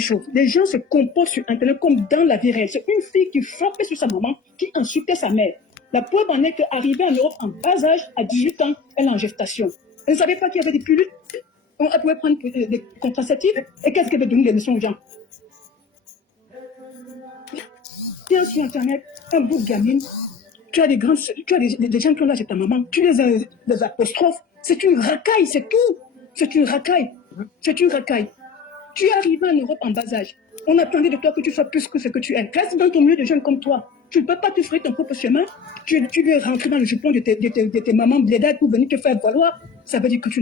chose. Les gens se comportent sur Internet comme dans la vie réelle. C'est une fille qui frappait sur sa maman, qui insultait sa mère. La preuve en est qu'arrivée en Europe en bas âge, à 18 ans, elle est en gestation. Elle ne savait pas qu'il y avait des pilules. Elle pouvait prendre des contraceptifs. Et qu'est-ce qu'elle veut donner des leçons aux gens? Tiens sur Internet, un bout de gamine. Tu as des gens qui ont l'âge de ta maman. Tu les apostrophes. C'est une racaille, c'est tout. C'est une racaille. C'est une racaille. Tu es arrivé en Europe en bas âge. On attendait de toi que tu sois plus que ce que tu es. Reste dans ton milieu de jeunes comme toi. Tu ne peux pas te frayer ton propre chemin. Tu veux rentrer dans le jupon de tes mamans blédades pour venir te faire valoir. Ça veut dire que tu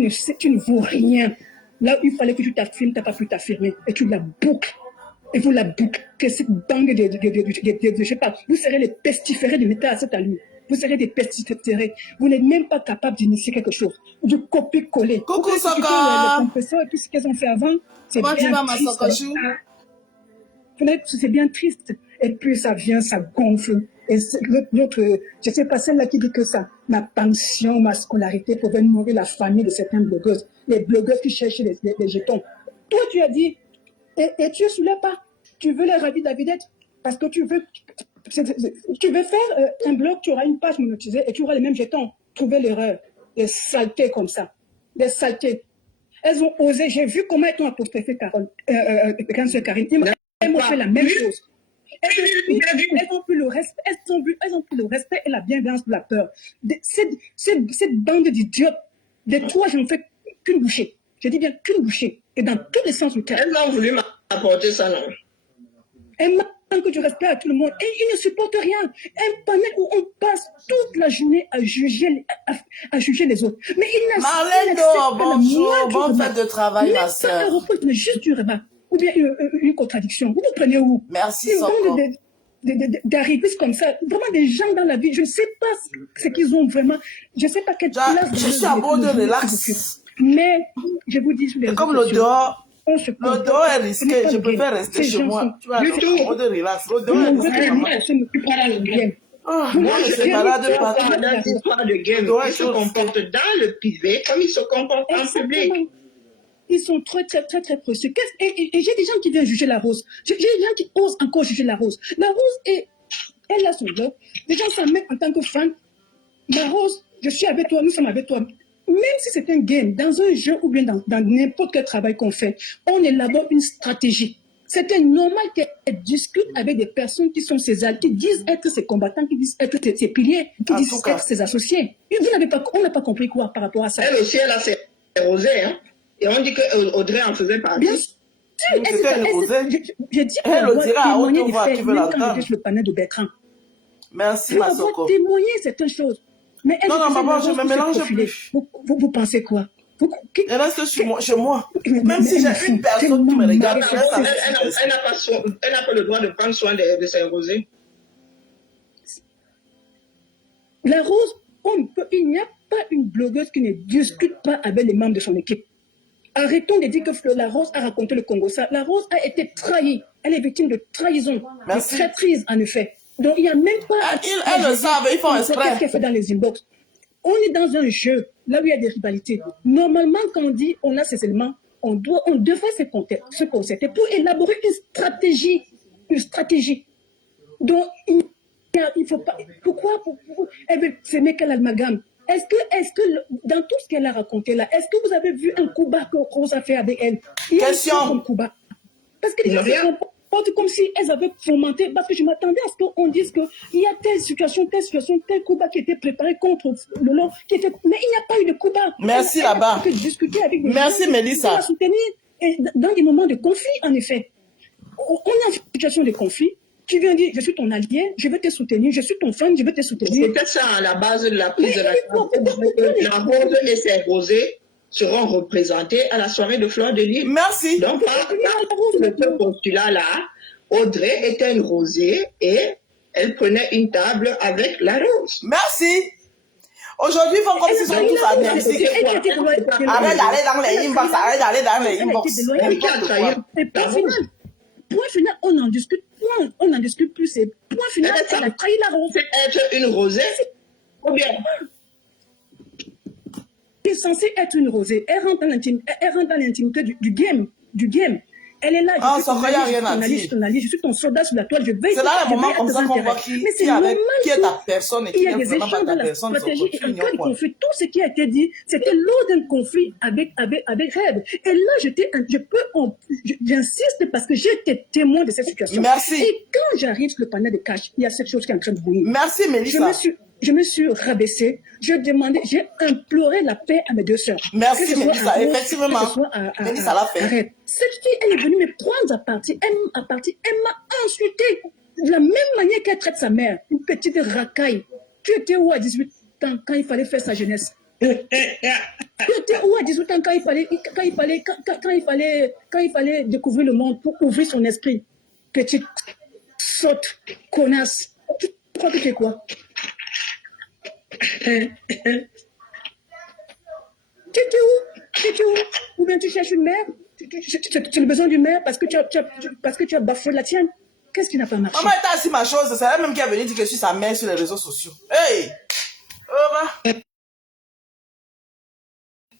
ne vaux rien. Là où il fallait que tu t'affirmes, tu n'as pas pu t'affirmer. Et tu la boucles. Et vous la bouclez. Cette bande je sais pas, vous serez les pestiférés de métal à cette allure. Vous serez des pestiférés. Vous n'êtes même pas capable d'initier quelque chose. Du copier-coller. Coucou Soko. Les compresseurs et tout ce qu'elles ont fait avant, c'est bien triste. C'est bien triste. Et puis ça vient, ça gonfle. Et l'autre, je sais pas, celle-là qui dit que ça, ma pension, ma scolarité pouvait nourrir la famille de certaines blogueuses. Les blogueuses qui cherchent les jetons. Toi, tu as dit, et tu ne soulèves pas. Tu veux les ravir de la vedette parce que tu veux faire un blog, tu auras une page monétisée et tu auras les mêmes jetons. Trouver l'erreur. Des saletés comme ça. Des saletés. Elles ont osé. J'ai vu comment elles ont apostrophé Karine. Elles m'ont fait la même chose. Elles ont plus le respect. Elles ont plus le respect et la bienveillance de la peur. Cette bande d'idiotes, de toi, je ne fais qu'une bouchée. Je dis bien qu'une bouchée. Et dans tous les sens du terme. Elles ont voulu m'apporter ça, non? Elles manquent du respect à tout le monde. Et ils ne supportent rien. Un panel où on passe toute la journée à juger les autres. Mais ils Marlène, bonjour. Bonne fête de travail, ma soeur. Mais juste une remarque. Ou bien une contradiction. Vous prenez où? Merci, Soko. D'arrivistes comme ça. Vraiment des gens dans la vie. Je ne sais pas ce qu'ils ont vraiment. Je ne sais pas quelle place. Je suis à bord de relax. Mais, je vous dis, comme le dehors est risqué, je préfère rester chez moi. Tu vois, le mode de relax. Le dehors est risqué. Moi, je suis malade partout. De game. Ils se comportent dans le privé comme ils se comportent en public. Ils sont très précieux. Et j'ai des gens qui viennent juger la rose. J'ai des gens qui osent encore juger la rose. La rose, elle a son blog. Les gens s'en mettent en tant que fan. La rose, je suis avec toi, nous sommes avec toi. Même si c'est un game, dans un jeu ou bien dans n'importe quel travail qu'on fait, on élabore une stratégie. C'est normal qu'elle discute avec des personnes qui sont ses alliés, qui disent être ses combattants, qui disent être ses piliers, qui disent être ses associés. Et on n'a pas compris quoi par rapport à ça. Elle aussi, elle a ses rosés, hein. Et on dit qu'Audrey en faisait partie. Bien sûr. J'ai dit elle le dira à haute voix, tu veux l'entendre. Le panel de Bertrand. Merci, ma Soko. Témoigner certaines choses. Mais non, maman, je me mélange plus. Vous pensez quoi? Elle reste chez moi. Même si j'ai une personne qui me regarde, elle n'a pas le droit de prendre soin de ses rosés. La rose, il n'y a pas une blogueuse qui ne discute pas avec les membres de son équipe. Arrêtons de dire que la Rose a raconté le Congo. La Rose a été trahie. Elle est victime de trahison, de traîtrise, en effet. Donc, il n'y a même pas... Elles le savent, ils font exprès. Qu'est-ce qu'elle fait dans les inbox? On est dans un jeu, là où il y a des rivalités. Normalement, quand on dit on a ces éléments, on devrait se concerter pour élaborer une stratégie. Une stratégie. Donc, il ne faut pas... Pourquoi elle veut s'aimer qu'elle amalgame? Est-ce que dans tout ce qu'elle a raconté là, est-ce que vous avez vu un coup bas que Rose a fait avec elle? Question. Comme coup bas. Parce que les gens se comportent comme si elles avaient fomenté, parce que je m'attendais à ce qu'on dise qu'il y a telle situation, tel coup bas qui était préparé contre le long, mais il n'y a pas eu de coup bas. Merci là-bas. Merci Mélissa. On va soutenir dans des moments de conflit, en effet. On est en situation de conflit. Tu viens dire, je suis ton allié, je vais te soutenir, je suis ton fan, je vais te soutenir. C'était ça à la base de la prise de la rose et ses rosés seront représentés à la soirée de Fleur de Lys. Merci. Donc, par ce postulat-là, Audrey était une rosée et elle prenait une table avec la rose. Merci. Aujourd'hui, ils font comme s'ils sont tous amis. Arrête d'aller dans les inbox, arrête d'aller dans les inbox. Point final, on n'en discute point. On n'en discute plus. C'est point final, elle a trahi la rose. C'est être une rosée ou bien? Elle est censée être une rosée. Elle rentre dans l'intimité du game. du game. Elle est là, je suis ton allié, je suis ton soldat sur la toile, je veille. C'est là le moment comme ça qu'on voit qui est ta personne et qui n'est vraiment pas ta personne. En cas de conflit, tout ce qui a été dit, c'était lors d'un conflit avec Rêve. Et là, j'insiste parce que j'ai été témoin de cette situation. Merci. Et quand j'arrive sur le panel de cash, il y a cette chose qui est en train de bouillir. Merci, Mélissa. Je me suis rabaissée, j'ai imploré la paix à mes deux sœurs. Merci, Mélissa. Effectivement, Mélissa l'a fait. Cette fille, elle est venue me prendre à partie, elle m'a insultée de la même manière qu'elle traite sa mère, une petite racaille. Tu étais où à 18 ans quand il fallait faire sa jeunesse? Tu étais où à 18 ans quand il fallait découvrir le monde pour ouvrir son esprit? Petite sotte, connasse. Tu crois que tu es quoi? Tu étais où? Ou bien tu cherches une mère? Tu as le besoin d'une mère parce que tu as bafoué la tienne. Qu'est-ce qui n'a pas marché? Maman est assis ma chose, c'est elle même qui est venue dire que je suis sa mère sur les réseaux sociaux. Hey!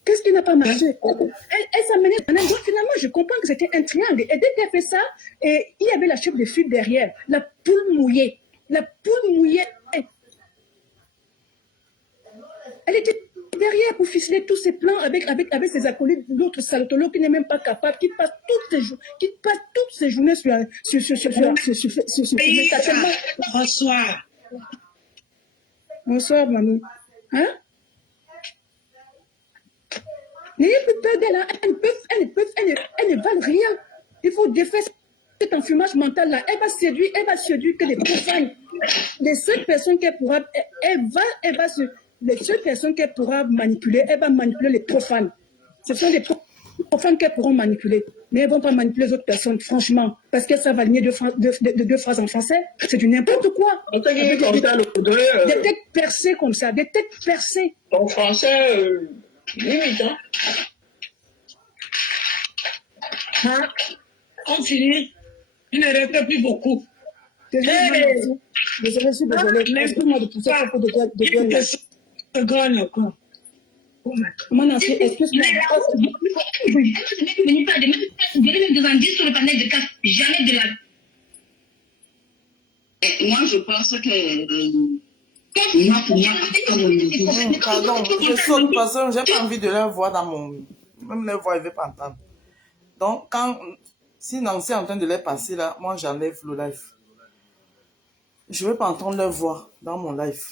Qu'est-ce qui n'a pas marché? Elle s'amenait. Donc finalement, je comprends que c'était un triangle. Et dès qu'elle fait ça, et il y avait la chef de file derrière, la poule mouillée. La poule mouillée. Elle était derrière pour ficeler tous ses plans avec ses acolytes, l'autre salotolo qui n'est même pas capable, qui passe toutes ses journées sur Bonsoir. Bonsoir, mamie. Hein? N'ayez plus peur d'elle, hein? Elles ne valent rien. Il faut défaire cet enfumage mental-là. Elle va séduire que les profanes. Les seules personnes qu'elle pourra, les seules personnes qu'elle pourra manipuler, elle va manipuler les profanes. Ce sont les profanes qu'elles pourront manipuler. Mais elles ne vont pas manipuler les autres personnes, franchement. Parce qu'elles savent aligner deux phrases en français. C'est du n'importe quoi. Des têtes percées comme ça. Des têtes percées. En français, limite, hein? Hein? Continue. Il ne répète plus beaucoup. Désolée. Excuse-moi de pousser ça pour de encore. Excuse-moi. Venez me demander sur le panel de casse. Jamais de la... Moi, je pense que... Pardon, je saute parce que j'ai pas envie de leur voir dans mon... Même leur voix, ils ne veulent pas entendre. Donc, si Nancy est en train de les passer là, moi j'enlève le live. Je ne veux pas entendre leur voix dans mon live.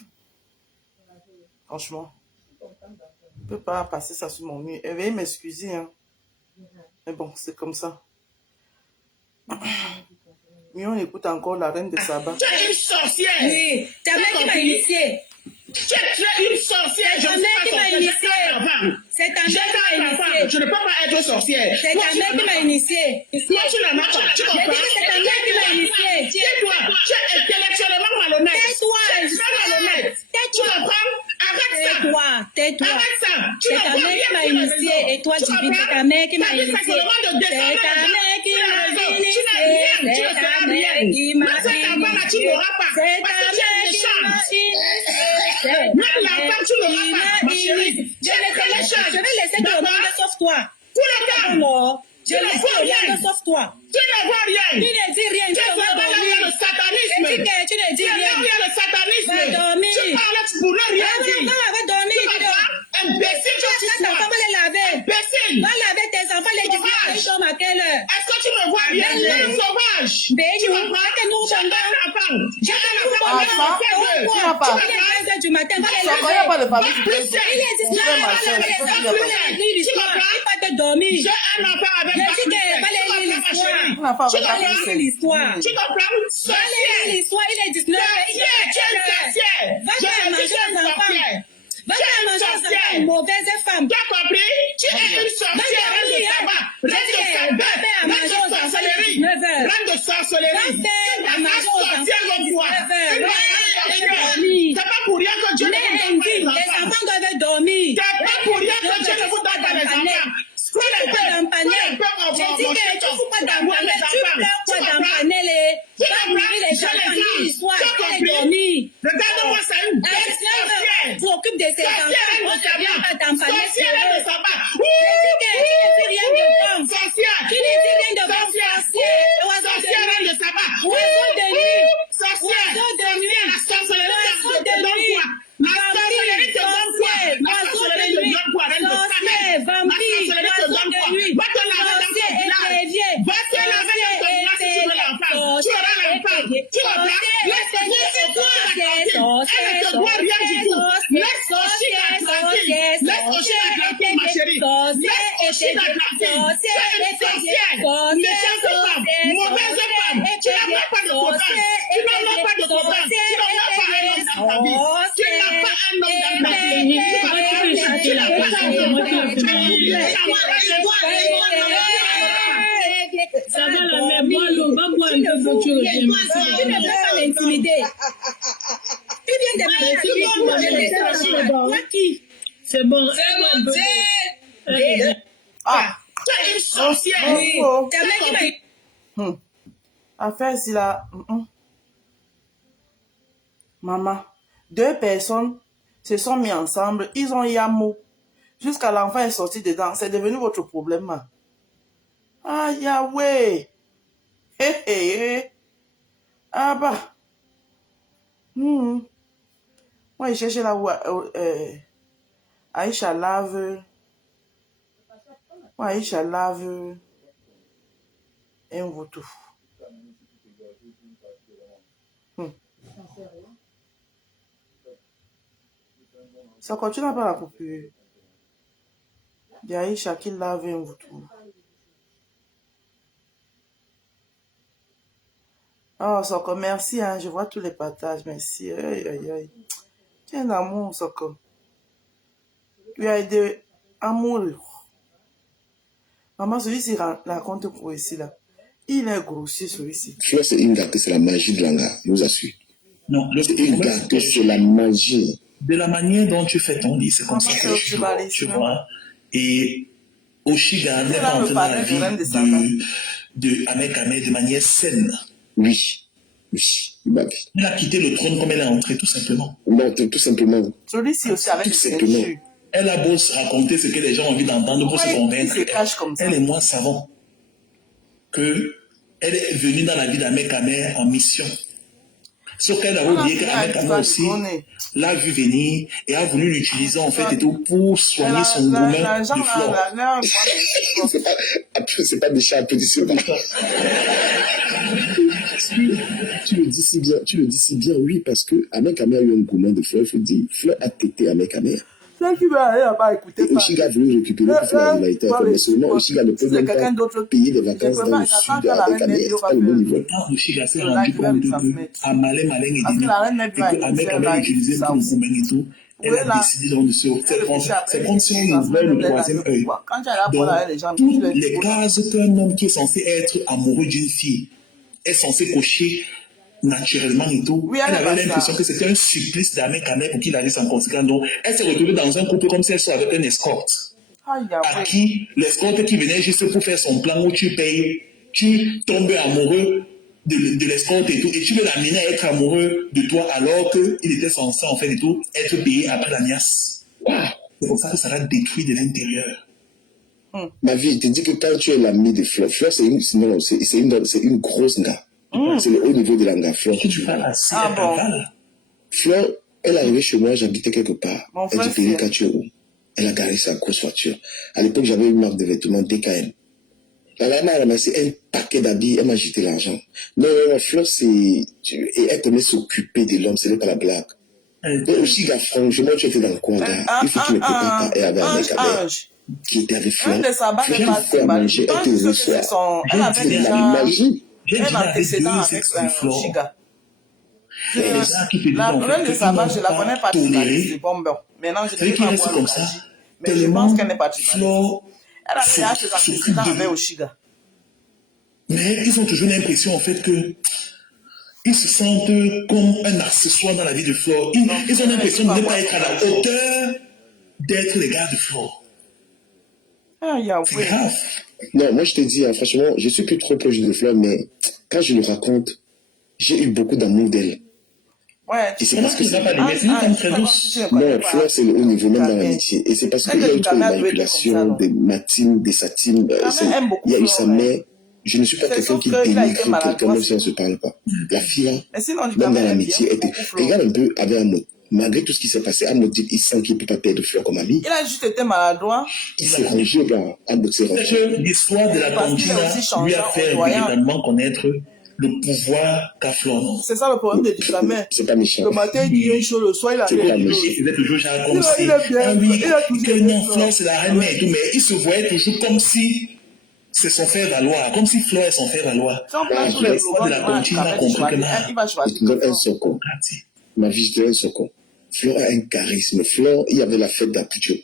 Franchement. Je ne peux pas passer ça sur mon mur. Veuillez m'excuser. Hein. Mais bon, c'est comme ça. Mais on écoute encore la reine de Saba. Tu es une sorcière. Oui, ta mère qui m'a initié. Tu es une sorcière. C'est ta mère qui m'a initié. C'est ta mère qui m'a initié. Je ne peux pas être sorcière. C'est ta mère qui m'a initié. Moi, tu n'en as pas. Tu comprends? C'est ta mère qui m'a initié. Tais-toi. Tu es intellectuellement malhonnête. Tais-toi. Tu es malhonnête. Tu comprends? Arrête ça. Tais-toi. Arrête ça. C'est ta mère qui m'a initié. Et toi, tu vis. C'est ta mère qui m'a initié. C'est ta mère qui m'a initié. C'est ta mère qui m'a initié. C'est ta mère qui m'a initié. Même l'enfant, tu n'auras pas, ma chérie. Je vais laisser tout le monde sauf toi. Tout le temps. Non, je laisse tout le monde sauf toi. Tu ne vois rien. Tu ne dis rien. Tu ne vois rien le satanisme. Tu ne dis rien. Le satanisme. Va dormir. Tu parles pour ne rien dire. Va dormir. Imbécile que tu sois. Va les laver. Imbécile. Va laver tes enfants. Les enfants, ils sont à quelle heure? Est-ce que tu me vois bien? Sauvage. Tu me vois? J'ai un enfant. J'ai un enfant. Tu n'as pas. Du matin, va les Ça laver. n'y a pas de famille. Il existe pas de dormir. J'ai un enfant avec ma chérie. L'histoire. Tu comprends? Sorcière. L'histoire, il est 19 heures. Tu es une sorcière. Va faire manger aux enfants. Va faire manger aux enfants. Mauvaise femme. Tu as compris? Tu es une sorcière. Reine de sabbat. Reine de sabbat. Reine de sorcellerie. Reine de sorcellerie. Va manger aux enfants. C'est pas pour rien que Dieu ne vous donne pas les Les enfants doivent dormir. C'est pas pour rien que Dieu ne vous donne pas les enfants. Tu ne peux pas d'empaner. J'ai dit que tu ne peux pas d'empaner. Tu pleures pas d'empaner. Tu vas nourrir les enfants. L'histoire, tu vas dormir. Regarde-moi ça, une belle sorcière. Tu t'occupes de ces enfants. On ne vient pas d'empaner. Sorcière de sabbat. Tu ne dis rien de bon. Sorcière. Tu ne méchante femme, mauvaise femme, tu n'as même pas de potence, tu n'as même pas de potence, tu n'as même pas un homme dans ta vie, tu n'as pas un homme dans ta vie, tu n'as pas un homme dans ta vie. Ça va la même bonne, va boire un peu pour tu reviens. Tu ne peux pas l'intimider. Tu viens de m'intimider. Qui? C'est bon. Ah, C'est une sorcière. affaire ici là. Maman, 2 personnes se sont mis ensemble, ils ont eu un mot. Jusqu'à l'enfant est sorti dedans. C'est devenu votre problème. Ah, Yahweh. Hé, hé, hé. Ah, bah. Moi, je cherche là où Aïcha lave. Aïcha lave un vautour. Ça continue à pas la couper. Il y a Aïcha qui lave un vautour. Oh, Soko, merci, hein. Je vois tous les partages, merci. Aïe, aïe, aïe. Quel amour, Soko. Tu as aidé amour. Maman, celui-ci raconte quoi ici, là? Il est grossier, celui-ci. Fleur, c'est une gâteuse, c'est la magie de l'anga, je vous assure. Non, le C'est une gâteuse, c'est la magie. de la manière dont tu fais ton lit, c'est comme ça que tu vois. Et Oshiga n'est pas entré dans la vie de Ahmed Kamé de manière saine. Oui. Elle a quitté le trône comme elle est entrée, tout simplement. Non, tout simplement. Celui-ci aussi avec Tout des simplement. ceintures. Elle a beau se raconter ce que les gens ont envie d'entendre pour se convaincre. Elle est moins savant que elle est venue dans la vie d'Ahmed Kamé en mission. Sauf qu'elle a oublié qu'Ahmed Kamé aussi l'a vu venir et a voulu l'utiliser en fait et tout pour soigner son gourmet de flore. C'est pas des chats applaudissements. Tu le dis si bien, oui, parce que Ahmed Kamé a eu un gourmet de fleurs, il faut dire, Fleur a tété Ahmed Kamé. C'est qui va aller là-bas écouter ça. Oshiga a voulu récupérer pour faire la rivalité avec elle, mais seulement Oshiga ne peut même pas payer des vacances dans le sud avec Kamé, à le même niveau. Quand Oshiga s'est rendu compte qu'à Malin et que Ahmed Kamé l'utilisait pour le gourmet et tout, elle a décidé donc de se... C'est comme si on ouvrait le troisième œil. Donc, toutes les cases qu'un homme qui est censé être amoureux d'une fille est censé cocher naturellement et tout. Oui, elle avait l'impression que c'était un supplice d'Ahmed Kamé pour qu'il agisse en conséquence. Donc, elle s'est retrouvée dans un couple comme si elle soit avec un escorte. À qui l'escorte qui venait juste pour faire son plan où tu payes, tu tombes amoureux de l'escorte et tout, et tu veux l'amener à être amoureux de toi alors qu'il était censé en fait et tout être payé après la niasse. Wow. C'est pour ça que ça l'a détruit de l'intérieur. Ma vie, te dis que quand tu es l'ami de Fleur, Fleur c'est une grosse gars. C'est le haut niveau de l'anga. Fleur. Tu parles assez à Kaval. Fleur, elle est arrivée chez moi, j'habitais quelque part. Elle dit, Péri, quand tu es où? Elle a garé sa grosse voiture. À l'époque, j'avais une marque de vêtements DKM. Elle m'a ramassé un paquet d'habits, elle m'a jeté l'argent. Non, Fleur, et elle connaît s'occuper de l'homme, ce n'est pas la blague. Mais aussi, gars, franchement, tu étais dans le coin, gars. Il faut que tu ne peux pas et avec un mec qui était avec Fleur. Fleur, faire manger, elle te reçoit. Elle avait déjà la magie. J'ai dit avec deux ex de Flore. La nouvelle de Saba, je la connais pas. C'est bon, maintenant, je ne sais pas voir comme ça. Mais je pense qu'elle n'est pas tribaliste. Elle avait déjà ses antécédents avec Oshiga. Mais ils ont toujours l'impression en fait que ils se sentent comme un accessoire dans la vie de Flore. Ils ont l'impression de ne pas être à la hauteur d'être les gars de Flore. C'est grave. Non, moi je te dis, franchement, je suis plus trop proche de Fleur, mais quand je le raconte, j'ai eu beaucoup d'amour d'elle. Ouais, et c'est parce que c'est pas très douce. Non, Fleur, c'est le haut niveau, même dans l'amitié. Et c'est parce qu'il y a eu trop de manipulation, de sa team. Il y a eu sa mère. Je ne suis pas quelqu'un qui dénigre quelqu'un, même si on ne se parle pas. La fille, là, même dans l'amitié, était. Regarde un peu avec un mot. Malgré tout ce qui s'est passé, Ahmed dit il sent qu'il ne peut pas perdre Fleur comme ami. Il a juste été maladroit. Il s'est rangé, gars. L'histoire de la Bandina lui a fait véritablement connaître le pouvoir qu'a Flore. C'est ça le problème de Dussamer. C'est pas méchant. Le matin, il dit une chose, le soir, il a rien dit. Il est toujours genre comme si. Que non, Flore, c'est la reine et tout, mais il se voyait toujours comme si c'est son faire-valoir, comme si Fleur est son faire-valoir. Si on prend tous les de la cantine a compris que non. il va choisir. Je te donne un socon. Ma vie, je te donne un socon. Fleur a un charisme. Fleur, il y avait la fête d'Apucho.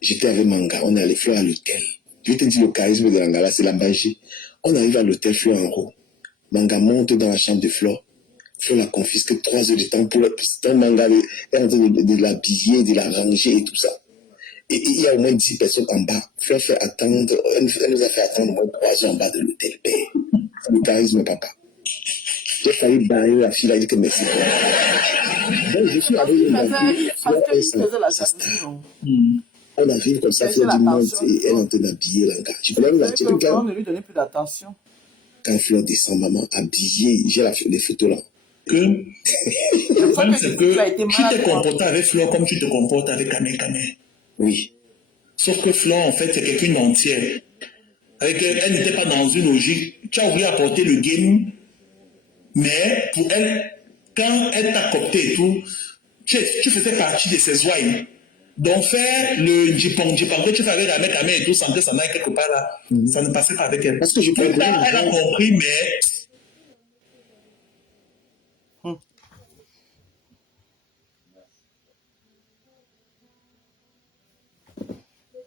J'étais avec Manga, on est allé Fleur à l'hôtel. Je te dis le charisme de Langala, c'est la magie. On arrive à l'hôtel Fleur en haut. Manga monte dans la chambre de Fleur. Fleur la confisque 3 heures de temps pour Manga est en train de l'habiller, de la ranger et tout ça. Et il y a au moins 10 personnes en bas. Fleur fait attendre, elle nous a fait attendre au moins 3 heures en bas de l'hôtel. C'est le charisme, papa. J'ai failli barrer la fille, elle a dit que merci. Donc je suis arrivé dans la vie. On arrive comme ça, Fleur dit monte et elle est en train d'habiller Langa. Je peux même la dire. On ne lui donnait plus d'attention. Quand Fleur descend, maman, habillée, j'ai les photos là. Le problème, c'est que tu t'es comporté avec Fleur comme tu te comportes avec Kamé. Oui. Sauf que Fleur, en fait, c'est quelqu'une entière. Elle n'était pas dans une logique. Tu as oublié apporter le game, mais pour elle, quand elle t'a copté et tout, tu faisais partie de ses ouailles. Donc faire le jipang que tu fais avec la mec Kamé et tout, sans que ça n'aille quelque part là, ça ne passait pas avec elle. Parce que je peux elle a compris, mais...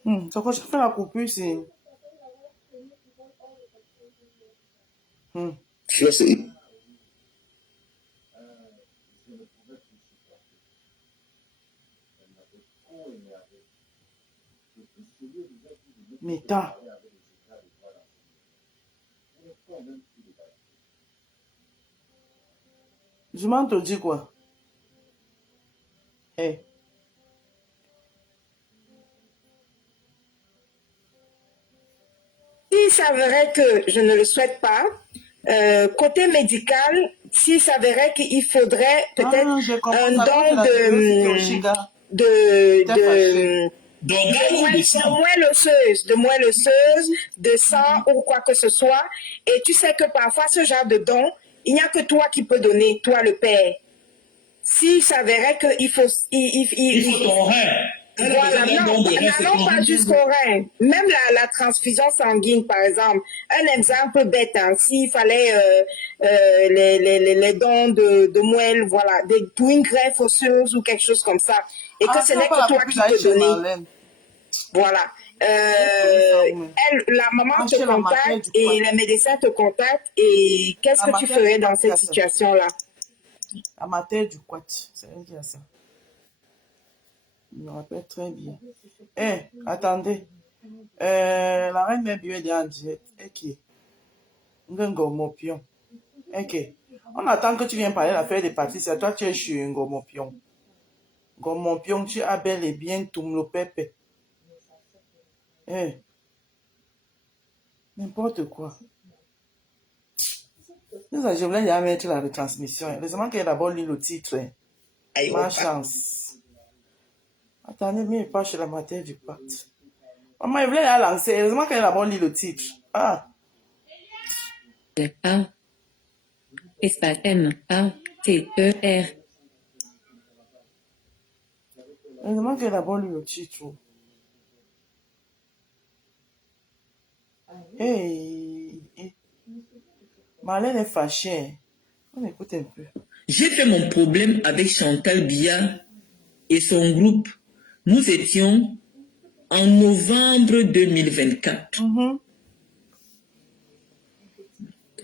Donc quand je fais la coupure, c'est... Fleur, c'est... Méta. Je m'en te dis quoi? Hey. S'il s'avérait que je ne le souhaite pas, côté médical, s'il s'avérait qu'il faudrait peut-être un don de moelle osseuse, de sang ou quoi que ce soit. Et tu sais que parfois, ce genre de don, il n'y a que toi qui peux donner, toi le père. S'il s'avérait qu'il faut... Il faut ton rein. Voilà, non, pas jusqu'au rein. Même la transfusion sanguine, par exemple. Un exemple bête, hein, s'il fallait les dons de moelle, voilà, pour une greffe osseuse ou quelque chose comme ça. Et que ce n'est que toi qui peux donner. Voilà. La maman te contacte et les médecins te contactent. Et qu'est-ce que tu ferais dans cette situation-là? La matière du quat, c'est elle qui a ça. Je me rappelle très bien. Attendez. La reine mère est en direct. Ngomopion. On attend que tu viennes parler de l'affaire de Patricia. Toi, tu es chez Ngomopion. Ngomopion, tu as bel et bien Tumlo Pepe. N'importe quoi. Je voulais y mettre la retransmission. Heureusement qu'elle a d'abord lu le titre. Ma chance. Attendez, mais pas chez la matière du pacte. Maman, elle voulait la lancer. Heureusement qu'elle a d'abord lu le titre. Espace M-A-T-E-R. Heureusement qu'elle a d'abord lu le titre. Marlène est fâchée. On écoute un peu. J'ai fait mon problème avec Chantal Biya et son groupe. Nous étions en novembre 2024.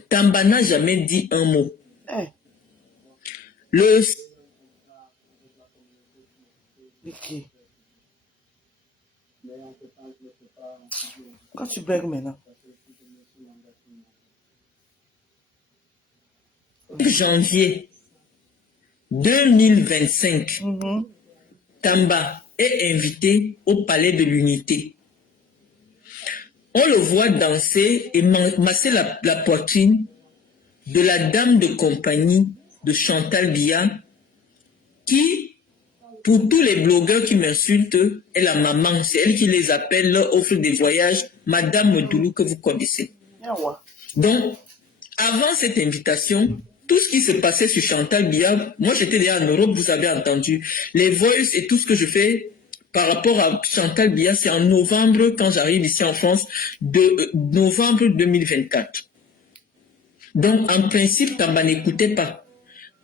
Tamba n'a jamais dit un mot. Quand tu blagues maintenant. Janvier 2025, Tamba est invité au Palais de l'Unité. On le voit danser et masser la poitrine de la dame de compagnie de Chantal Biya, qui, pour tous les blogueurs qui m'insultent, est la maman. C'est elle qui les appelle, leur offre des voyages, Madame Doulou que vous connaissez. Donc, avant cette invitation, tout ce qui se passait sur Chantal Biya, moi j'étais déjà en Europe, vous avez entendu, les voices et tout ce que je fais par rapport à Chantal Biya, c'est en novembre, quand j'arrive ici en France, de novembre 2024. Donc, en principe, Tamba n'écoutait pas.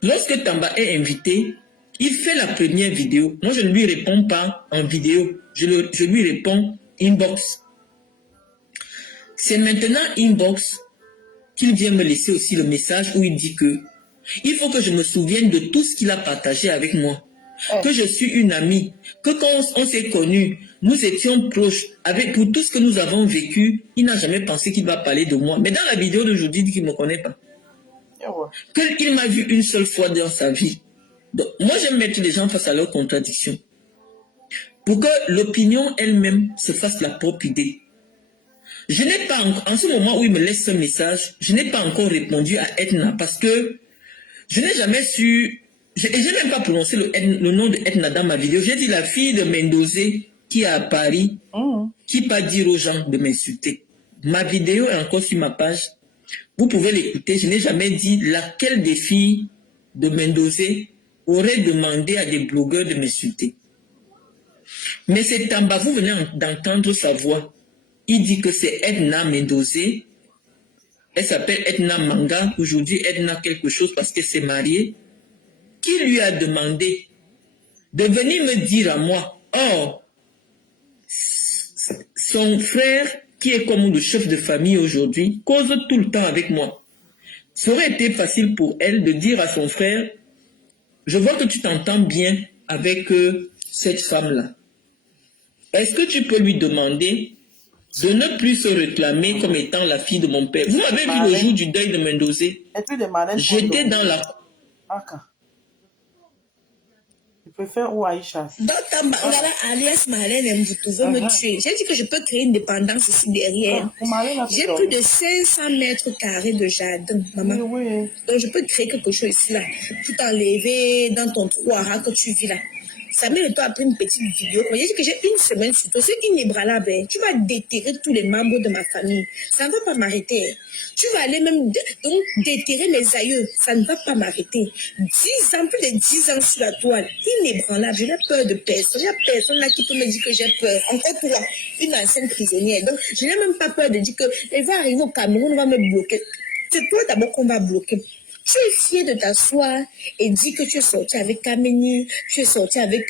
Lorsque Tamba est invité, il fait la première vidéo. Moi, je ne lui réponds pas en vidéo. Je lui réponds inbox. C'est maintenant inbox qu'il vient me laisser aussi le message où il dit que il faut que je me souvienne de tout ce qu'il a partagé avec moi. Que je suis une amie, que quand on s'est connus, nous étions proches, pour tout ce que nous avons vécu, il n'a jamais pensé qu'il va parler de moi. Mais dans la vidéo d'aujourd'hui, il dit qu'il ne me connaît pas. Qu'il m'a vu une seule fois dans sa vie. Donc, moi, j'aime mettre les gens face à leurs contradictions. Pour que l'opinion elle-même se fasse la propre idée. Je n'ai pas encore, en ce moment où il me laisse ce message, je n'ai pas encore répondu à Edna parce que je n'ai jamais su, je n'ai même pas prononcé le nom de Edna dans ma vidéo. J'ai dit la fille de Mendozé qui est à Paris, qui pas dire aux gens de m'insulter. Ma vidéo est encore sur ma page. Vous pouvez l'écouter. Je n'ai jamais dit laquelle des filles de Mendozé aurait demandé à des blogueurs de m'insulter. Mais c'est Tamba, vous venez d'entendre sa voix. Il dit que c'est Edna Mendozé. Elle s'appelle Edna Manga. Aujourd'hui, Edna quelque chose parce qu'elle s'est mariée. Qui lui a demandé de venir me dire à moi, oh, son frère, qui est comme le chef de famille aujourd'hui, cause tout le temps avec moi. Ça aurait été facile pour elle de dire à son frère, je vois que tu t'entends bien avec cette femme-là. Est-ce que tu peux lui demander de ne plus se réclamer comme étant la fille de mon père? Vous m'avez vu le jour du deuil de Mendozé. J'étais dans la... Je préfère où Aïcha. Donc, alias Marlène, vous pouvez me tuer. J'ai dit que je peux créer une dépendance ici derrière. J'ai plus de 500 mètres carrés de jardin, maman. Oui. Donc, je peux créer quelque chose ici, là. Tout enlever dans ton trou que tu vis là. Samuel et toi après une petite vidéo. J'ai dit que j'ai une semaine sur toi. C'est inébranlable. Tu vas déterrer tous les membres de ma famille. Ça ne va pas m'arrêter. Tu vas aller même donc déterrer mes aïeux. Ça ne va pas m'arrêter. 10 ans, plus de 10 ans sur la toile. Inébranlable. Je n'ai peur de personne. Il n'y a personne là qui peut me dire que j'ai peur. Encore toi, une ancienne prisonnière. Donc, je n'ai même pas peur de dire qu'elle va arriver au Cameroun, on va me bloquer. C'est toi d'abord qu'on va bloquer. Tu es fier de t'asseoir et dire que tu es sorti avec Kameni, tu es sorti avec,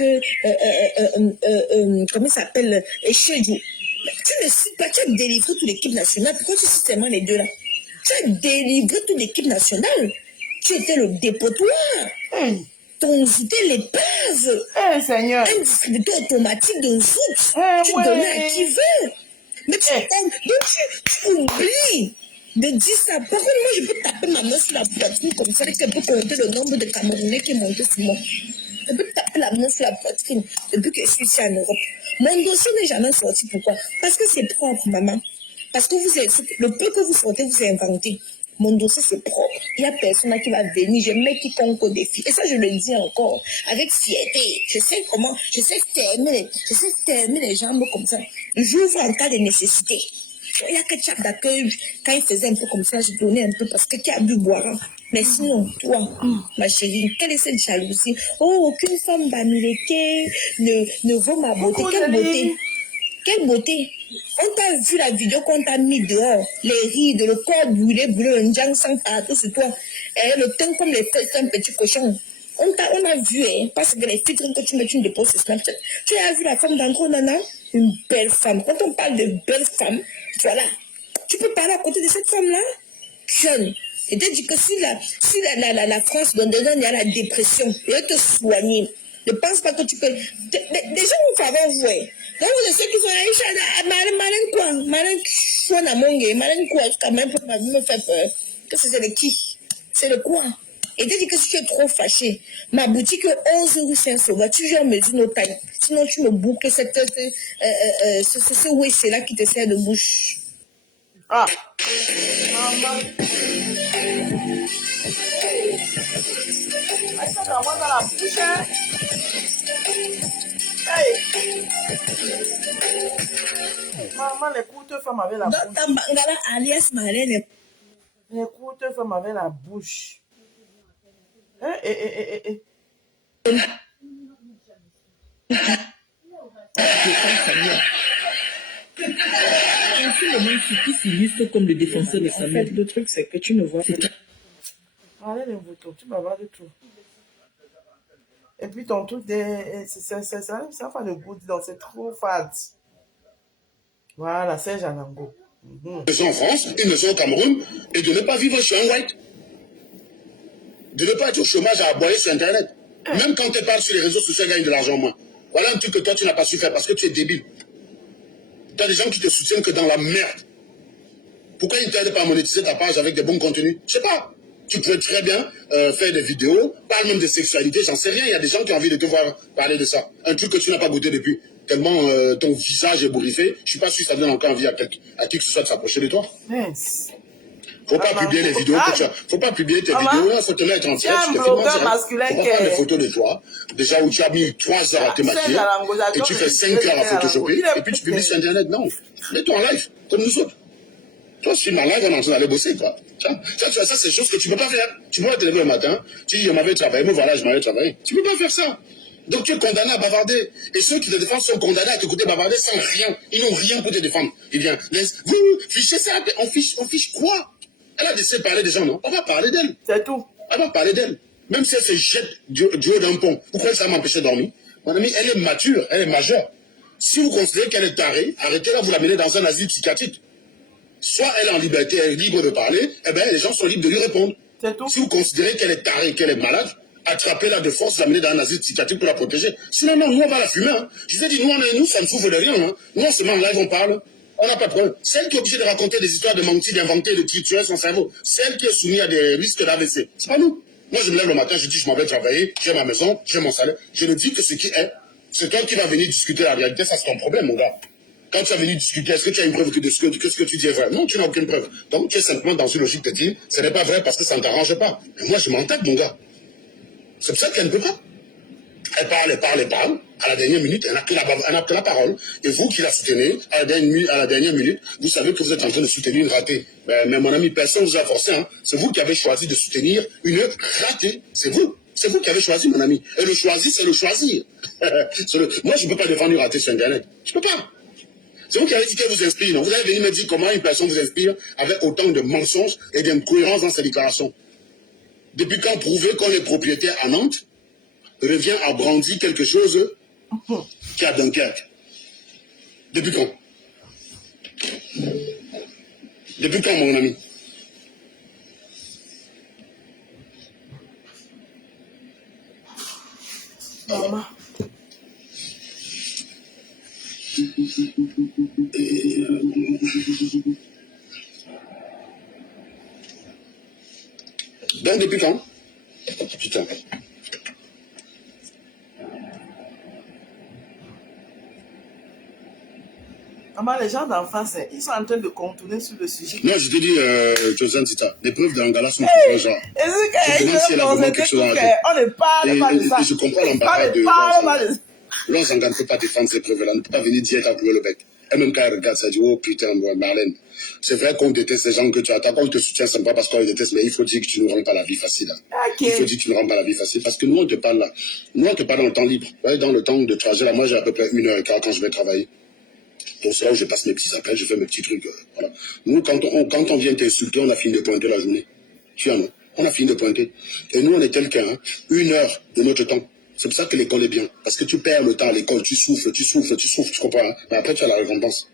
comment ça s'appelle, Echedjou. Tu ne cites pas, tu as délivré toute l'équipe nationale. Pourquoi tu cites seulement les deux là? Tu as délivré toute l'équipe nationale. Tu étais le dépotoir. Ton était l'épave. Seigneur. Un distributeur automatique de zout. Tu donnais à qui veut. Mais tu oublies de dire ça. Par contre, moi, je peux taper ma main sur la poitrine comme ça, et qu'elle peut compter le nombre de Camerounais qui est monté sur moi. Je peux taper la main sur la poitrine depuis que je suis ici en Europe. Mon dossier n'est jamais sorti. Pourquoi? Parce que c'est propre, maman. Parce que le peu que vous sortez, vous inventez. Mon dossier, c'est propre. Il n'y a personne là qui va venir. Je mets quiconque au défi. Et ça, je le dis encore avec fierté. Je sais terminer les jambes comme ça. J'ouvre en cas de nécessité. Il y a que Tchap d'accueil, quand il faisait un peu comme ça, je donnais un peu parce que qui a bu boire. Mais sinon, toi, ma chérie, quelle est cette jalousie? Oh, aucune femme bamileke ne vaut ma beauté. Quelle beauté? Quelle beauté? On t'a vu la vidéo qu'on t'a mis dehors, les rides, le corps brûlé, un jang sang partout sur toi, et le teint comme les feuilles d'un petit cochon. On a vu, parce que les filtres que tu mets, tu ne déposes sur Snapchat. Tu as vu la femme d'Andro Nana? Une belle femme. Quand on parle de belle femme, voilà. Tu peux parler à côté de cette femme-là? Jeune. Et te dis que si la France donne dedans, il y a la dépression. Il va te soigner. Ne pense pas que tu peux. Des gens vont faveur vouer. Donc, je sais qu'ils sont là, malin quoi, quand même, pour me faire peur. Que c'est le qui? C'est le quoi? Et te dis que si tu es trop fâché, ma boutique 11 rue Saint-Sauveur, tu viens me dire nos tailles. Sinon, tu me boucles ce oui, c'est là qui te sert de bouche. Ah! Maman! Ça commence dans la bouche, hein? Hey! Maman, les courtes femmes avaient la bouche. Alias Marlène. Les courtes femmes avaient la bouche. qui s'illustre comme le défenseur de sa mère. Le truc, c'est que tu ne vois pas. Allez, les photos, tu vas voir de tout. Et puis ton truc, ça fait le goût, donc c'est trop fade. Voilà, c'est Janango. Ils sont en France, ils sont au Cameroun, et de ne pas vivre chez un white. De ne pas être au chômage à aboyer sur Internet. Même quand tu parles sur les réseaux sociaux, gagne de l'argent moins. Voilà un truc que toi, tu n'as pas su faire parce que tu es débile. Tu as des gens qui te soutiennent que dans la merde. Pourquoi ils ne t'aident pas à monétiser ta page avec des bons contenus? Je sais pas. Tu peux très bien faire des vidéos, parle même de sexualité, j'en sais rien. Il y a des gens qui ont envie de te voir parler de ça. Un truc que tu n'as pas goûté depuis. Tellement ton visage est bourriffé. Je suis pas sûr que ça donne encore envie à qui que ce soit de s'approcher de toi. Yes. Faut pas publier les vidéos que tu as. Faut pas publier tes vidéos, il faut te mettre en tête. Tu es un blogueur masculin qui... Faut pas prendre des photos de toi, déjà où tu as mis 3 heures à te maquiller, et tu fais 5 heures à photoshopper, et puis tu publies sur Internet. Non, mets-toi en live, comme nous autres. Toi, si tu es en live, on est en train d'aller bosser, quoi. Ça, c'est des choses que tu peux pas faire. Tu peux pas te lever le matin, tu dis, je m'avais travaillé, mais voilà, je m'avais travaillé. Tu peux pas faire ça. Donc tu es condamné à bavarder. Et ceux qui te défendent sont condamnés à t'écouter bavarder sans rien. Ils n'ont rien pour te défendre. Eh bien, vous, fichez ça, on fiche quoi? Elle a décidé de parler des gens, non? On va parler d'elle. C'est tout. On va parler d'elle. Même si elle se jette du haut d'un pont. Pourquoi ça m'empêche de dormir? Mon ami, elle est mature, elle est majeure. Si vous considérez qu'elle est tarée, arrêtez-la, vous l'amenez dans un asile psychiatrique. Soit elle est en liberté, elle est libre de parler, eh bien les gens sont libres de lui répondre. C'est tout. Si vous considérez qu'elle est tarée, qu'elle est malade, attrapez-la de force, l'amener dans un asile psychiatrique pour la protéger. Sinon, non, nous on va la fumer. Hein. Je vous ai dit, nous, ça ne souffre de rien. Hein. Nous, on se met en live, on parle. On n'a pas de problème. Celle qui est obligée de raconter des histoires, de mentir, d'inventer, de triturer son cerveau, celle qui est soumise à des risques d'AVC, c'est pas nous. Moi, je me lève le matin, je dis, je m'en vais travailler, j'ai ma maison, j'ai mon salaire. Je ne dis que ce qui est. C'est toi qui vas venir discuter la réalité, ça c'est ton problème, mon gars. Quand tu vas venir discuter, est-ce que tu as une preuve que ce que tu dis est vrai? Non, tu n'as aucune preuve. Donc, tu es simplement dans une logique de dire, ce n'est pas vrai parce que ça ne t'arrange pas. Mais moi, je m'en tape, mon gars. C'est pour ça qu'elle ne peut pas. Elle parle. À la dernière minute, elle n'a que la parole. Et vous qui la soutenez, à la dernière minute, vous savez que vous êtes en train de soutenir une ratée. Mais mon ami, personne ne vous a forcé. Hein. C'est vous qui avez choisi de soutenir une ratée. C'est vous. C'est vous qui avez choisi, mon ami. Et le choisir, c'est le choisir. Moi, je ne peux pas défendre une ratée sur Internet. Je ne peux pas. C'est vous qui avez dit qu'elle vous inspire. Non? Vous allez venir me dire comment une personne vous inspire avec autant de mensonges et d'incohérences dans ses déclarations. Depuis quand prouver qu'on est propriétaire à Nantes revient à brandir quelque chose qui est à Dunkerque. Depuis quand? Depuis quand, mon ami? Maman. Donc, depuis quand? Putain. Maman, les gens d'en face, ils sont en train de contourner sur le sujet. Non, je te dis, Josan Tita, les preuves d'Angala sont hey, genre. Et c'est je demande si elle a vraiment quelque chose dans la tête. On ne parle pas de ça. Et je comprends l'embarras de Lons ne peut pas défendre ces preuves-là, ne peut pas venir dire qu'elle a trouvé le bec. Et même quand elle regarde ça, elle dit, oh putain, Marlène, c'est vrai qu'on déteste les gens que tu attaques, on te soutient, c'est pas parce qu'on les déteste, mais il faut dire que tu ne rends pas la vie facile. Hein. Okay. Il faut dire que tu ne rends pas la vie facile, parce que nous, on te parle là. Nous, on te parle dans le temps libre. Ouais, dans le temps de trajet, là, moi, j'ai à peu près 1h15 quand je vais travailler. Donc c'est là où je passe mes petits appels, je fais mes petits trucs. Voilà. Nous, quand on vient t'insulter, on a fini de pointer la journée. Tu en as. On a fini de pointer. Et nous, on est tel qu'un, 1 heure de notre temps. C'est pour ça que l'école est bien. Parce que tu perds le temps à l'école, tu souffles, tu comprends. Hein? Mais après, tu as la récompense.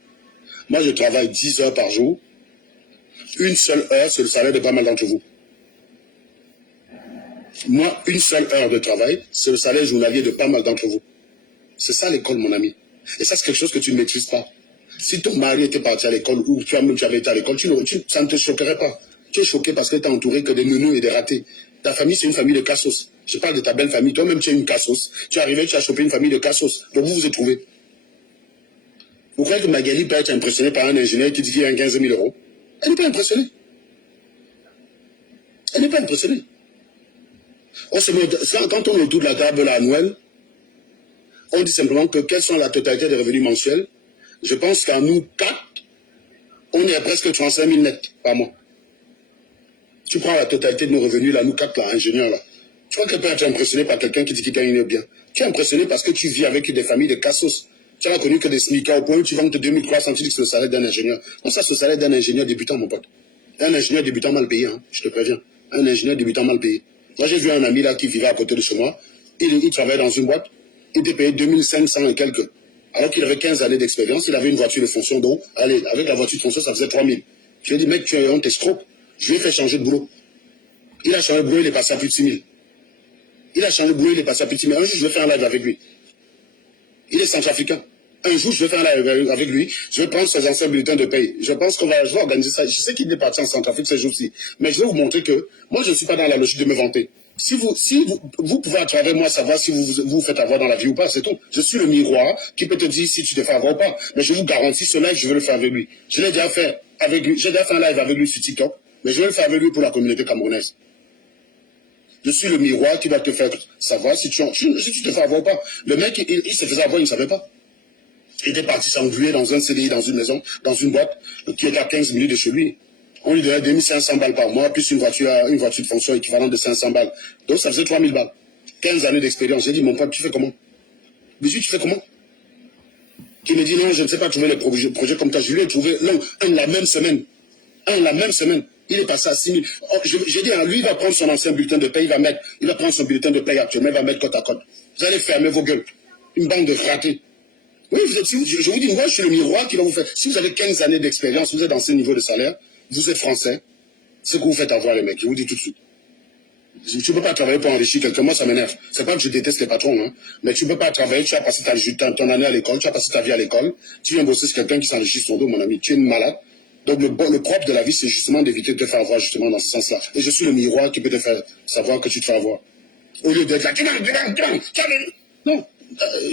Moi, je travaille 10 heures par jour. Une seule heure, c'est le salaire de pas mal d'entre vous. Moi, une seule heure de travail, c'est le salaire journalier de pas mal d'entre vous. C'est ça l'école, mon ami. Et ça, c'est quelque chose que tu ne maîtrises pas. Si ton mari était parti à l'école ou toi-même tu avais été à l'école, ça ne te choquerait pas. Tu es choqué parce que tu es entouré que des menus et des ratés. Ta famille, c'est une famille de cassos. Je parle de ta belle famille. Toi-même, tu es une cassos. Tu es arrivé, tu as chopé une famille de cassos. Donc vous vous êtes trouvés. Vous croyez que Magali peut être impressionnée par un ingénieur qui dit qu'il y a 15 000 euros? Elle n'est pas impressionnée. Elle n'est pas impressionnée. Quand on est autour de la table à Noël, on dit simplement que quelles sont la totalité des revenus mensuels. Je pense qu'à nous 4, on est à presque 35 000 nets par mois. Tu prends la totalité de nos revenus, là, nous 4, là, ingénieurs, là. Tu crois qu'elle peut être impressionnée par quelqu'un qui dit qu'il gagne bien? Tu es impressionné parce que tu vis avec des familles de cassos. Tu n'as connu que des SMICA au point où tu vends 2300, tu dis que c'est le salaire d'un ingénieur. Non, ça, c'est le salaire d'un ingénieur débutant, mon pote. Un ingénieur débutant mal payé, hein, je te préviens. Un ingénieur débutant mal payé. Moi, j'ai vu un ami là qui vivait à côté de chez moi. Il travaillait dans une boîte. Il était payé 2500 et quelques. Alors qu'il avait 15 années d'expérience, il avait une voiture de fonction. Donc, allez, avec la voiture de fonction, ça faisait 3000. Je lui ai dit, mec, tu es un escroc. Je lui ai fait changer de boulot. Il a changé de boulot, il est passé à plus de 6000. Il a changé de boulot, il est passé à plus de 6000. Un jour, je vais faire un live avec lui. Il est centrafricain. Un jour, je vais faire un live avec lui. Je vais prendre ses anciens bulletins de paye. Je pense je vais organiser ça. Je sais qu'il est parti en Centrafrique ces jours-ci. Mais je vais vous montrer que moi, je ne suis pas dans la logique de me vanter. Si vous pouvez à travers moi savoir si vous faites avoir dans la vie ou pas, c'est tout. Je suis le miroir qui peut te dire si tu te fais avoir ou pas. Mais je vous garantis, ce live, je vais le faire avec lui. Je l'ai déjà fait avec lui. J'ai déjà fait un live avec lui sur TikTok. Mais je vais le faire avec lui pour la communauté camerounaise. Je suis le miroir qui va te faire savoir si tu te fais avoir ou pas. Le mec, il se faisait avoir, il ne savait pas. Il était parti s'engluer dans un CDI, dans une maison, dans une boîte qui était à 15 minutes de chez lui. On lui donnait 2500 balles par mois, plus une voiture de fonction équivalente de 500 balles. Donc ça faisait 3000 balles. 15 années d'expérience. J'ai dit, mon pote, tu fais comment? Bijou, tu fais comment? Qui me dit, non, je ne sais pas trouver les projets comme ça. Je lui ai trouvé la même semaine. Il est passé à 6000. J'ai dit, lui, il va prendre son ancien bulletin de paye, il va prendre son bulletin de paye actuellement, il va mettre côte à côte. Vous allez fermer vos gueules. Une bande de ratés. Oui, je vous dis, moi, je suis le miroir qui va vous faire. Si vous avez 15 années d'expérience, vous êtes dans ce niveau de salaire, vous êtes français, ce que vous faites avoir, les mecs, je vous dis tout de suite. Tu ne peux pas travailler pour enrichir quelqu'un, moi ça m'énerve. C'est pas que je déteste les patrons, hein, mais tu ne peux pas travailler, tu as passé ton année à l'école, tu as passé ta vie à l'école, tu viens bosser sur quelqu'un qui s'enrichit son dos, mon ami, tu es une malade. Donc le propre de la vie, c'est justement d'éviter de te faire avoir justement dans ce sens-là. Et je suis le miroir qui peut te faire savoir que tu te fais avoir. Au lieu d'être là, non.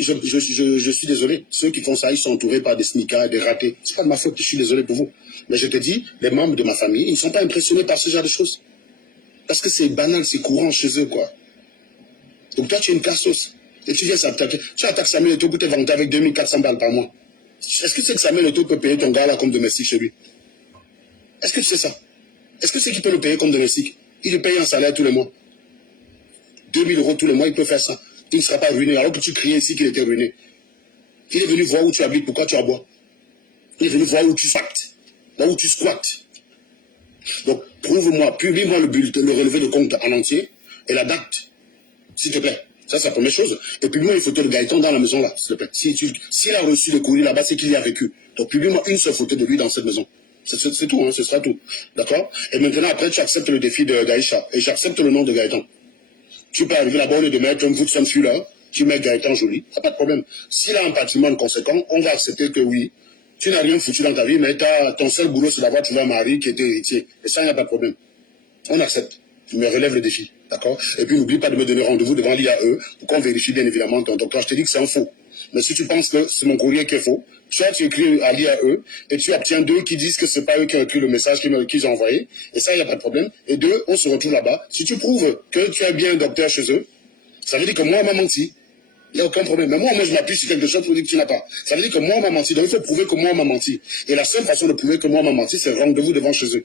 Je suis désolé. Ceux qui font ça, ils sont entourés par des sneakers, des ratés. C'est pas de ma faute, je suis désolé pour vous. Mais je te dis, les membres de ma famille, ils ne sont pas impressionnés par ce genre de choses. Parce que c'est banal, c'est courant chez eux, quoi. Donc toi, tu es une cassos. Et tu viens s'attaquer. Tu attaques Samuel Eto'o pour te vanter avec 2400 balles par mois. Est-ce que c'est que Samuel Eto'o peut payer ton gars là comme domestique chez lui? Est-ce que tu sais ça? Est-ce que c'est qu'il peut le payer comme domestique? Il le paye un salaire tous les mois. 2000 € tous les mois, il peut faire ça. Il ne sera pas ruiné, alors que tu criais ici qu'il était ruiné. Il est venu voir où tu habites, pourquoi tu aboies. Il est venu voir où tu squattes, là où tu squattes. Donc, prouve-moi, publie-moi le relevé de compte en entier et la date, s'il te plaît. Ça, c'est la première chose. Et publie-moi une photo de Gaëtan dans la maison là, s'il te plaît. S'il a reçu le courrier là-bas, c'est qu'il y a vécu. Donc, publie-moi une seule photo de lui dans cette maison. C'est tout, hein, ce sera tout. D'accord? Et maintenant, après, tu acceptes le défi d'Aïcha. Et j'accepte le nom de Gaëtan. Tu peux arriver là-bas, au lieu de mettre un Woodson là, tu mets Gaëtan Joly. Ça n'a pas de problème. S'il a un patrimoine conséquent, on va accepter que oui, tu n'as rien foutu dans ta vie, mais ton seul boulot, c'est d'avoir trouvé un mari qui était héritier. Et ça, il n'y a pas de problème. On accepte. Tu me relèves le défi. D'accord? Et puis, n'oublie pas de me donner rendez-vous devant l'IAE pour qu'on vérifie bien évidemment ton docteur. Je te dis que c'est un faux. Mais si tu penses que c'est mon courrier qui est faux, soit tu écris à l'IAE et tu obtiens 2 qui disent que c'est pas eux qui ont écrit le message qu'ils ont envoyé. Et ça, il n'y a pas de problème. Et 2, on se retrouve là-bas. Si tu prouves que tu es bien un docteur chez eux, ça veut dire que moi, on m'a menti. Il n'y a aucun problème. Mais moi, je m'appuie sur quelque chose pour dire que tu n'as pas. Ça veut dire que moi, on m'a menti. Donc, il faut prouver que moi, on m'a menti. Et la seule façon de prouver que moi, on m'a menti, c'est rendez-vous devant chez eux.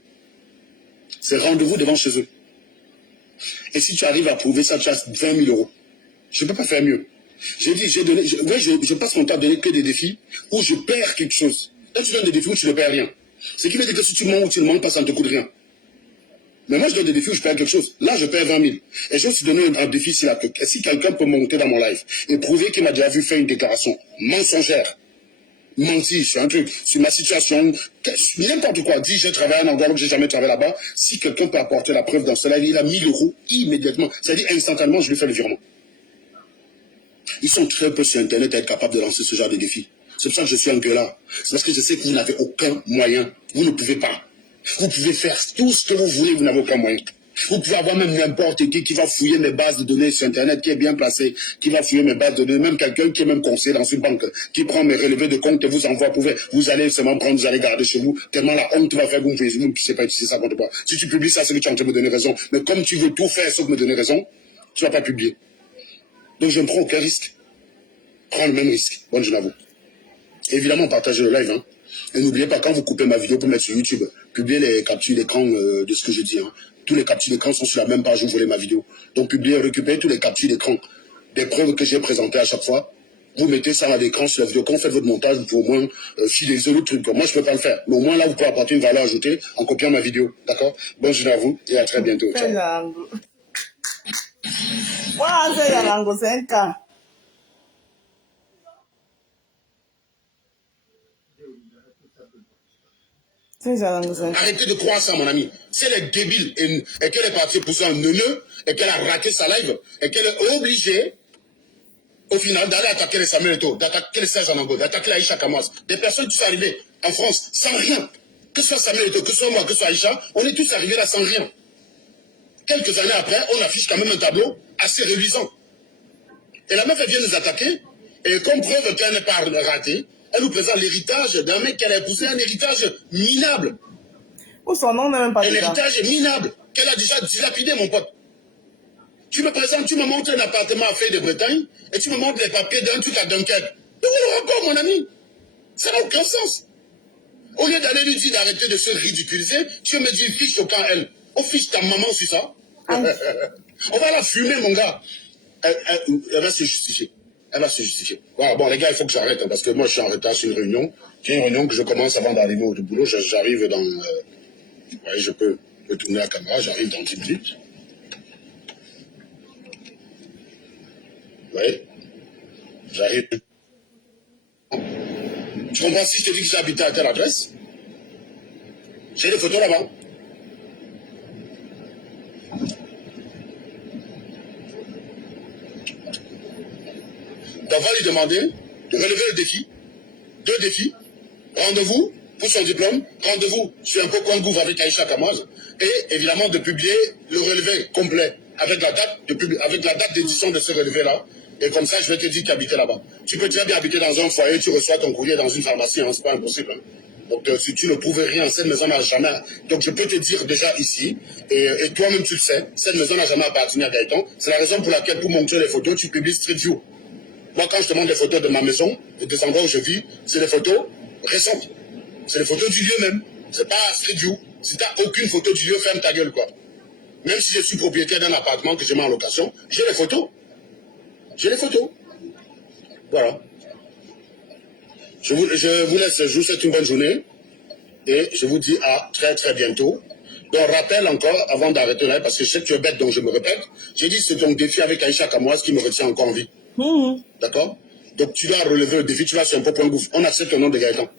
C'est rendez-vous devant chez eux. Et si tu arrives à prouver ça, tu as 20 000 €. Je ne peux pas faire mieux. J'ai dit, je passe mon temps à donner que des défis où je perds quelque chose. Là, tu donnes des défis où tu ne perds rien. Ce qui veut dire que si tu mens ou tu ne mens pas, ça ne te coûte rien. Mais moi, je donne des défis où je perds quelque chose. Là, je perds 20 000. Et je vais aussi donner un défi si quelqu'un peut monter dans mon live et prouver qu'il m'a déjà vu faire une déclaration mensongère, menti sur un truc, sur ma situation, n'importe quoi. Dit, j'ai travaillé à un endroit où j'ai jamais travaillé là-bas. Si quelqu'un peut apporter la preuve dans ce live, il a 1000 € immédiatement. C'est-à-dire instantanément, je lui fais le virement. Ils sont très peu sur Internet à être capables de lancer ce genre de défi. C'est pour ça que je suis un gueulard. C'est parce que je sais que vous n'avez aucun moyen. Vous ne pouvez pas. Vous pouvez faire tout ce que vous voulez, vous n'avez aucun moyen. Vous pouvez avoir même n'importe qui va fouiller mes bases de données sur Internet, qui est bien placé, qui va fouiller mes bases de données, même quelqu'un qui est même conseiller dans une banque, qui prend mes relevés de compte et vous envoie, vous allez seulement prendre, vous allez garder chez vous, tellement la honte va faire que vous ne puissiez pas utiliser ça contre moi. Si tu publies ça, c'est que tu es en train de me donner raison. Mais comme tu veux tout faire sauf me donner raison, tu ne vas pas publier. Donc je ne prends aucun risque. Prends le même risque. Bonne journée à vous. Évidemment, partagez le live. Hein. Et n'oubliez pas, quand vous coupez ma vidéo pour mettre sur YouTube, publiez les captures d'écran de ce que je dis. Hein. Tous les captures d'écran sont sur la même page où vous voulez ma vidéo. Donc publiez, récupérez tous les captures d'écran des preuves que j'ai présentées à chaque fois. vous mettez ça à l'écran sur la vidéo. Quand vous faites votre montage, vous pouvez au moins fidéliser le truc. Moi, je ne peux pas le faire. Mais au moins, là, vous pouvez apporter une valeur ajoutée en copiant ma vidéo. D'accord? Bonne journée à vous et à très bientôt. Ciao. C'est un cas. Arrêtez de croire ça, mon ami. Si elle est débile et qu'elle est partie pousser un neuneu et qu'elle a raté sa live et qu'elle est obligée, au final, d'aller attaquer les Samuel Eto'o, d'attaquer les Serge Anango, d'attaquer la Aïcha Kamoise, des personnes qui sont arrivées en France sans rien. Que ce soit Samuel Eto'o, que ce soit moi, que ce soit Aïcha, on est tous arrivés là sans rien. Quelques années après, on affiche quand même un tableau assez réluisant. Et la meuf, elle vient nous attaquer, et comme preuve qu'elle n'est pas ratée, elle nous présente l'héritage d'un mec qu'elle a épousé, un héritage minable. Ou son nom n'est même pas un héritage minable, qu'elle a déjà dilapidé, mon pote. Tu me présentes, tu me montres un appartement à Feuille-de-Bretagne, et tu me montres les papiers d'un truc à Dunkerque. Mais où le rapport, mon ami? Ça n'a aucun sens. Au lieu d'aller lui dire d'arrêter de se ridiculiser, tu me dis, fiche au camp, elle. On fiche ta maman sur ça. On va la fumer, mon gars. Elle va se justifier. Elle va se justifier. Voilà, bon, les gars, il faut que j'arrête, hein, parce que moi, je suis en retard sur une réunion. C'est une réunion que je commence avant d'arriver au boulot. J'arrive dans... ouais, je peux tourner la caméra. J'arrive dans 10 minutes. Oui. J'arrive. Tu comprends si je te dis que j'habitais à telle adresse? J'ai des photos là-bas. Donc, on va lui demander de relever le défi. 2 défis. Rendez-vous pour son diplôme. Rendez-vous sur impôt.gouv avec Aïcha Kamoise. Et évidemment de publier le relevé complet avec la date d'édition de ce relevé-là. Et comme ça, je vais te dire qu'habiter là-bas. Tu peux très bien habiter dans un foyer, tu reçois ton courrier dans une pharmacie, hein, c'est pas impossible. Hein. Donc, si tu ne trouves rien, cette maison n'a jamais... Donc, je peux te dire déjà ici, et toi-même tu le sais, cette maison n'a jamais appartenu à Gaëtan. C'est la raison pour laquelle, pour montrer les photos, tu publies Street View. Moi, quand je te montre des photos de ma maison et des endroits où je vis, c'est des photos récentes. C'est des photos du lieu même. C'est pas Street View. Si tu n'as aucune photo du lieu, ferme ta gueule, quoi. Même si je suis propriétaire d'un appartement que je mets en location, j'ai les photos. J'ai les photos. Voilà. Je vous laisse, je vous souhaite une bonne journée. Et je vous dis à très très bientôt. Donc rappelle encore, avant d'arrêter là, parce que je sais que tu es bête, donc je me répète. J'ai dit c'est ton défi avec Aïcha Kamoise qui me retient encore en vie. D'accord? Donc tu dois relever le défi, tu vas sur impôt.gouv. On accepte le nom de Gaëtan.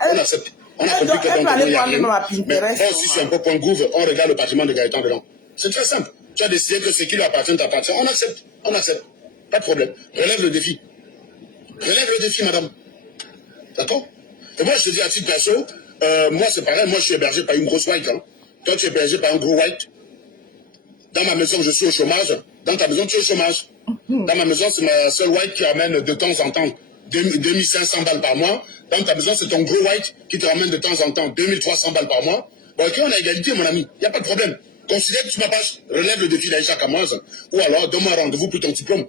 On accepte. On a compris que dans le nom, il y a rien. Mais on aussi sur impôt.gouv, on regarde le patrimoine de Gaëtan dedans. C'est très simple. Tu as décidé que ce qui lui appartient t'appartient. On accepte. On accepte. Pas de problème. Relève le défi. Relève le défi, madame. D'accord? Et moi, je te dis à titre perso, moi, c'est pareil. Moi, je suis hébergé par une grosse white. Hein. Toi, tu es hébergé par un gros white. Dans ma maison, je suis au chômage. Dans ta maison, tu es au chômage. Dans ma maison, c'est ma seule white qui amène de temps en temps 2500 balles par mois. Dans ta maison, c'est ton gros white qui te ramène de temps en temps 2300 balles par mois. Bon, ok, on a égalité, mon ami. Il n'y a pas de problème. Considère que tu m'as pas relève le défi d'Aïcha Kamoise. Ou alors, donne-moi rendez-vous pour ton diplôme.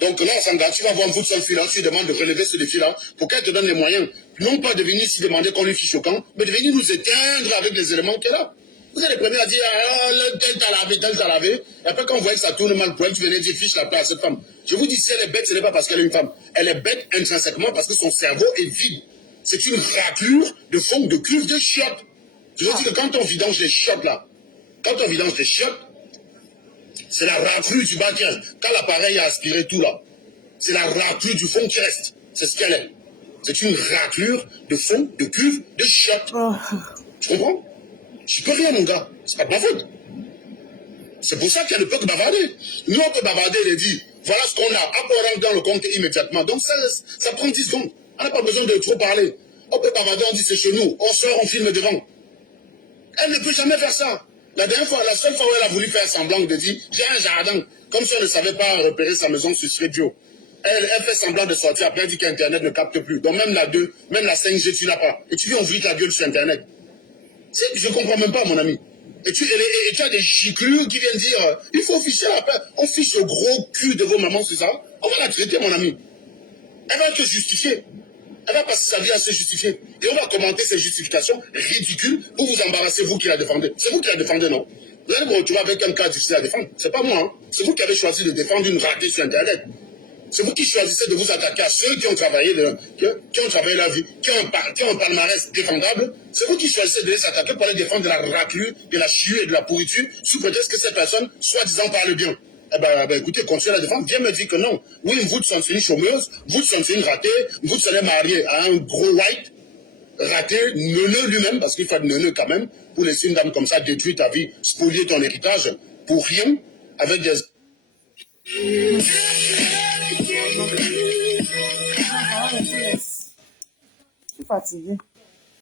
Donc là, on s'engage, tu vas voir une foot sur freelance, tu lui demandes de relever ce défi-là pour qu'elle te donne les moyens. Non pas de venir ici demander qu'on lui fiche au camp, mais de venir nous éteindre avec les éléments qu'elle a. Vous êtes les premiers à dire, ah, tel t'a lavé. Et après, quand vous voyez que ça tourne mal pour elle, tu venez dire, fiche la paix à cette femme. Je vous dis, si elle est bête, ce n'est pas parce qu'elle est une femme. Elle est bête intrinsèquement parce que son cerveau est vide. C'est une raclure de fond, de cuve, de chiottes. Je veux dire que quand on vidange les chiottes là, c'est la raclure du bas qui reste. Quand l'appareil a aspiré tout là, c'est la raclure du fond qui reste. C'est ce qu'elle est. C'est une raclure de fond, de cuve, de chiottes. Tu comprends? Je peux rien, mon gars. C'est pas de ma faute. C'est pour ça qu'elle ne peut que bavarder. Nous, on peut bavarder et dire, voilà ce qu'on a. Après, on rentre dans le compte immédiatement. Donc, ça prend 10 secondes. On n'a pas besoin de trop parler. On peut bavarder, on dit c'est chez nous. On sort, on filme devant. Elle ne peut jamais faire ça. La seule fois où elle a voulu faire semblant de dire, j'ai un jardin. Comme si elle ne savait pas repérer sa maison sur Street View. Elle fait semblant de sortir. Après, elle dit qu'Internet ne capte plus. Donc, même la 2, même la 5G, tu n'as pas. Et tu viens ouvrir ta gueule sur Internet. Je ne comprends même pas, mon ami. Et tu as des giclures qui viennent dire, il faut ficher la paix. On fiche le gros cul de vos mamans, c'est ça? On va la traiter, mon ami. Elle va te justifier. Elle va passer sa vie à se justifier. Et on va commenter ces justifications ridicules pour vous embarrasser, vous qui la défendez. C'est vous qui la défendez, non? Vous allez vous retrouver avec un cas difficile à défendre. C'est pas moi, hein. C'est vous qui avez choisi de défendre une ratée sur Internet. C'est vous qui choisissez de vous attaquer à ceux qui ont travaillé, qui ont travaillé la vie, qui ont un palmarès défendable. C'est vous qui choisissez de les attaquer pour les défendre de la raclure, de la chiure et de la pourriture, sous prétexte que ces personnes, soi-disant, parlent bien. Eh ben, écoutez, continuez à la défendre. Viens me dire que non. Oui, vous sont une chômeuse, vous sont une ratée, vous serez marié à un gros white, raté, neuneux lui-même, parce qu'il faut être neuneux quand même, pour laisser une dame comme ça détruire ta vie, spolier ton héritage, pour rien, avec des... Je suis fatiguée.